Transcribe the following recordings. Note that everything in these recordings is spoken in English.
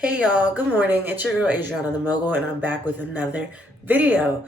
Hey y'all, good morning. It's your girl Adriana the Mogul, and I'm back with another video.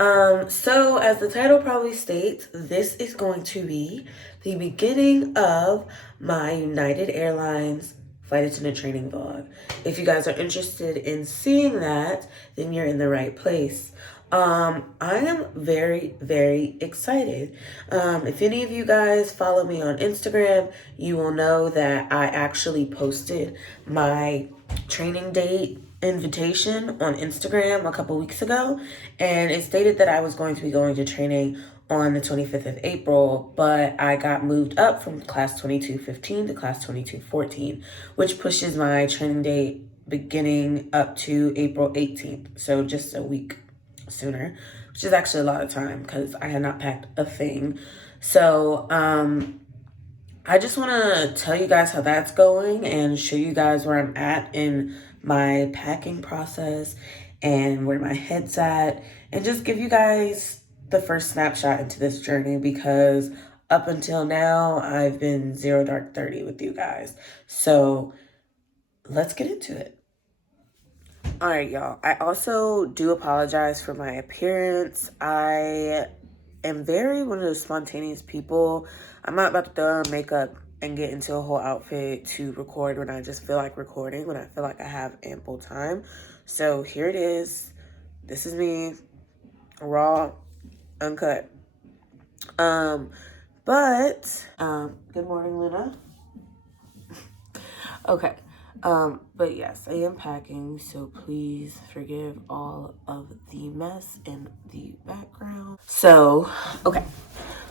So as the title probably states, this is going to be the beginning of my United Airlines flight attendant training vlog. If you guys are interested in seeing that, then you're in the right place. I am very, very excited. If any of you guys follow me on Instagram, you will know that I actually posted my training date invitation on Instagram a couple weeks ago, and it stated that I was going to be going to training on the 25th of April, but I got moved up from class 2215 to class 2214, which pushes my training date beginning up to April 18th, so just a week sooner, which is actually a lot of time because I had not packed a thing. So I just want to tell you guys how that's going and show you guys where I'm at in my packing process and where my head's at, and just give you guys the first snapshot into this journey, because up until now I've been 0 dark 30 with you guys. So let's get into it. All right, y'all. I also do apologize for my appearance. I am very one of those spontaneous people. I'm not about to throw on makeup and get into a whole outfit to record when I just feel like recording, when I feel like I have ample time. So here it is. This is me, raw, uncut. Good morning, Luna. Okay. But yes, I am packing, so please forgive all of the mess in the background. So, okay.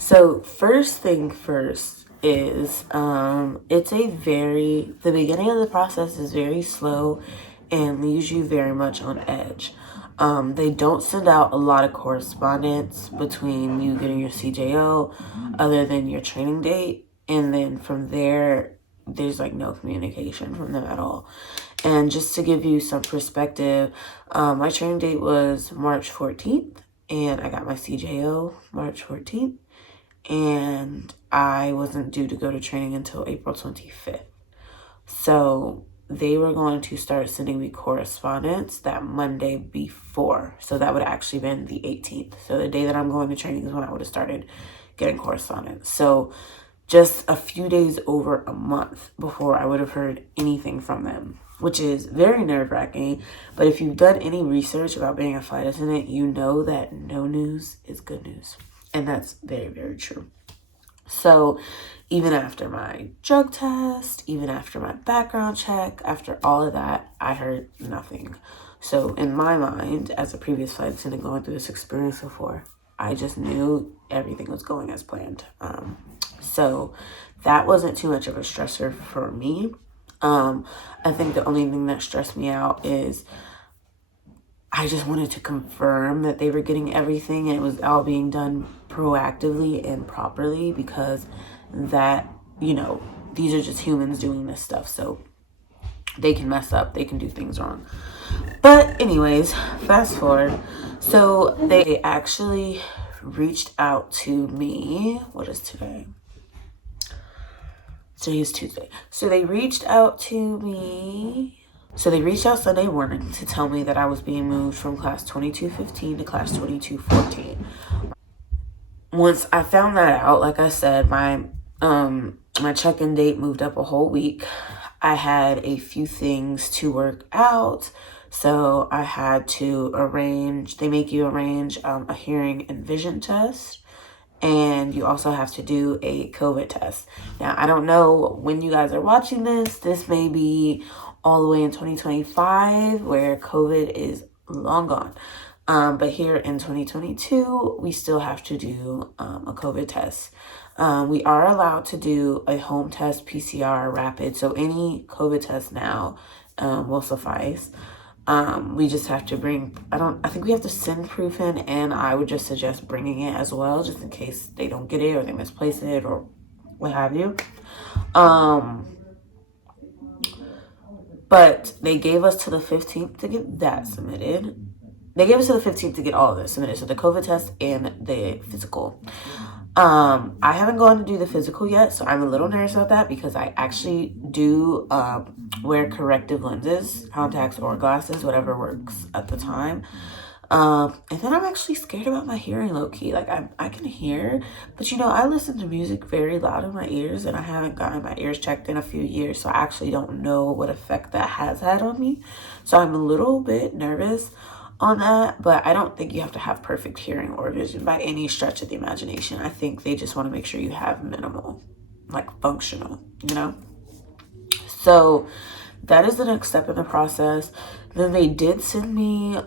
So first thing first is, the beginning of the process is very slow and leaves you very much on edge. They don't send out a lot of correspondence between you getting your CJO other than your training date. And then from there, there's like no communication from them at all. And just to give you some perspective, my training date was March 14th and I got my CJO March 14th. And I wasn't due to go to training until April 25th. So they were going to start sending me correspondence that Monday before. So that would actually been the 18th. So the day that I'm going to training is when I would have started getting correspondence. So just a few days over a month before I would have heard anything from them, which is very nerve-wracking. But if you've done any research about being a flight attendant, you know that no news is good news. And that's very, very true. So even after my drug test, even after my background check, after all of that, I heard nothing. So in my mind, as a previous flight attendant going through this experience before, I just knew everything was going as planned. So that wasn't too much of a stressor for me. I think the only thing that stressed me out is I just wanted to confirm that they were getting everything and it was all being done proactively and properly, because that, these are just humans doing this stuff. So they can mess up, they can do things wrong. But anyways, fast forward. So they actually reached out to me. What is today? Today is Tuesday. So they reached out to me. So they reached out Sunday morning to tell me that I was being moved from class 2215 to class 2214. Once I found that out, like I said, my check-in date moved up a whole week. I had a few things to work out. So I had to they make you arrange a hearing and vision test. And you also have to do a COVID test. Now, I don't know when you guys are watching this. This may be all the way in 2025 where COVID is long gone. But here in 2022, we still have to do a COVID test. We are allowed to do a home test, PCR, rapid. So any COVID test now will suffice. We just have to I think we have to send proof in, and I would just suggest bringing it as well, just in case they don't get it or they misplace it or what have you. But they gave us to the 15th to get that submitted. They gave us to the 15th to get all of this submitted. So the COVID test and the physical. I haven't gone to do the physical yet, so I'm a little nervous about that because I actually do wear corrective lenses, contacts, or glasses, whatever works at the time. And then I'm actually scared about my hearing low key. Like I can hear, but I listen to music very loud in my ears, and I haven't gotten my ears checked in a few years, so I actually don't know what effect that has had on me. So I'm a little bit nervous on that, but I don't think you have to have perfect hearing or vision by any stretch of the imagination. I think they just want to make sure you have minimal, like functional. So that is the next step in the process. Then they did send me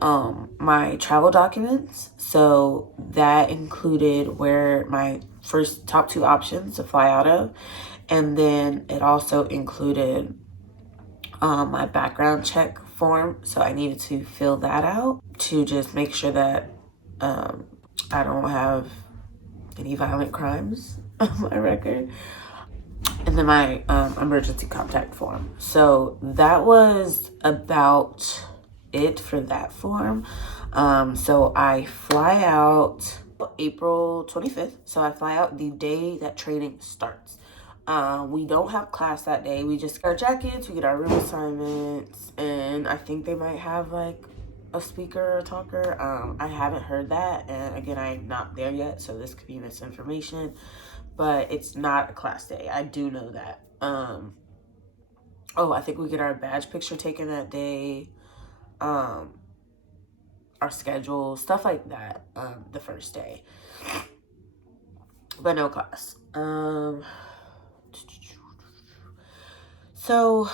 my travel documents. So that included where my first top two options to fly out of. And then it also included my background check form. So I needed to fill that out to just make sure that I don't have any violent crimes on my record. And then my emergency contact form. So that was about it for that form. So I fly out April 25th. So I fly out the day that training starts. We don't have class that day. We just get our jackets, we get our room assignments, and I think they might have like a speaker or a talker. I haven't heard that, and again, I'm not there yet, so this could be misinformation, but it's not a class day. I do know that. Oh, I think we get our badge picture taken that day. Our schedule, stuff like that, the first day. But no class. So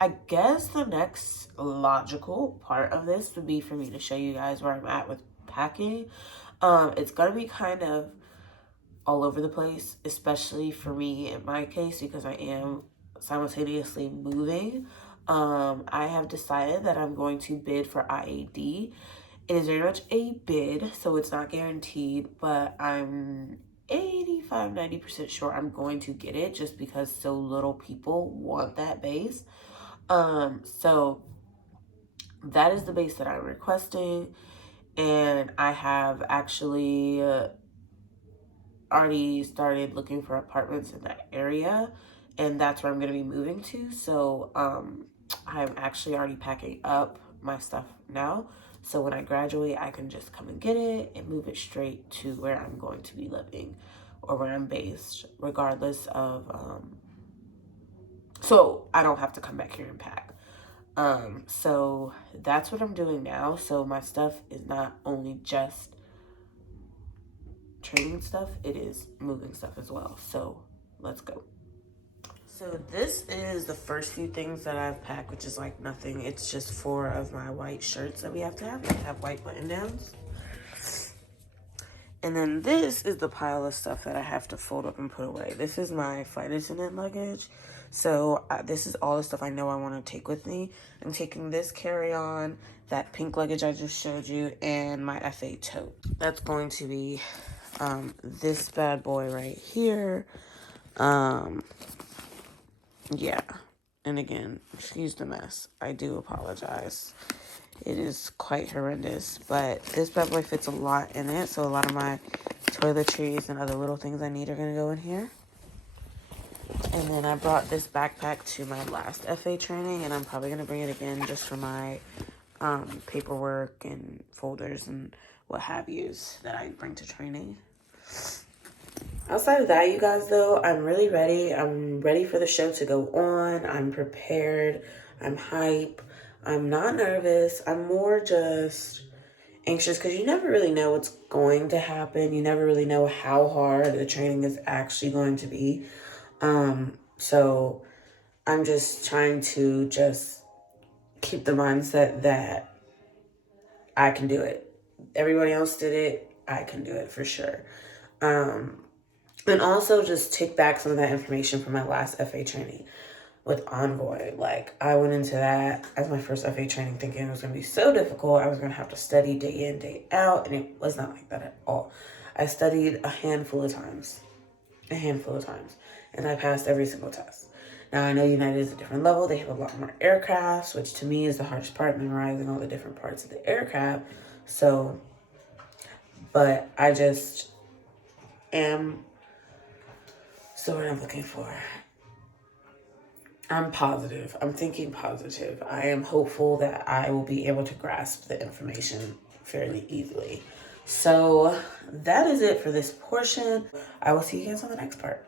I guess the next logical part of this would be for me to show you guys where I'm at with packing. It's gonna be kind of all over the place, especially for me in my case, because I am simultaneously moving. I have decided that I'm going to bid for IAD. It is very much a bid, so it's not guaranteed, but I'm 85-90% sure I'm going to get it just because so little people want that base. So that is the base that I'm requesting, and I have actually already started looking for apartments in that area, and that's where I'm going to be moving to. So I'm actually already packing up my stuff now, so when I graduate I can just come and get it and move it straight to where I'm going to be living or where I'm based, regardless of so I don't have to come back here and pack. So that's what I'm doing now. So my stuff is not only just training stuff, it is moving stuff as well. So let's go. So this is the first few things that I've packed, which is like nothing. It's just 4 of my white shirts that we have to have. We have white button downs. And then this is the pile of stuff that I have to fold up and put away. This is my flight attendant luggage. So this is all the stuff I know I want to take with me. I'm taking this carry-on, that pink luggage I just showed you, and my FA tote. That's going to be this bad boy right here. Yeah. And again, excuse the mess. I do apologize. It is quite horrendous, but this bad boy fits a lot in it, so a lot of my toiletries and other little things I need are going to go in here. And then I brought this backpack to my last FA training, and I'm probably going to bring it again just for my paperwork and folders and what have yous that I bring to training. Outside of that, you guys, though, I'm really ready. I'm ready for the show to go on. I'm prepared. I'm hype. I'm not nervous. I'm more just anxious because you never really know what's going to happen. You never really know how hard the training is actually going to be. So I'm just trying to just keep the mindset that I can do it. Everybody else did it. I can do it for sure. And also just take back some of that information from my last FA training with Envoy. Like, I went into that as my first FA training thinking it was going to be so difficult. I was going to have to study day in, day out, and it was not like that at all. I studied a handful of times, and I passed every single test. Now, I know United is a different level. They have a lot more aircrafts, which to me is the hardest part, memorizing all the different parts of the aircraft. So, but I just am So what I'm looking for. I'm positive. I'm thinking positive. I am hopeful that I will be able to grasp the information fairly easily. So that is it for this portion. I will see you guys on the next part.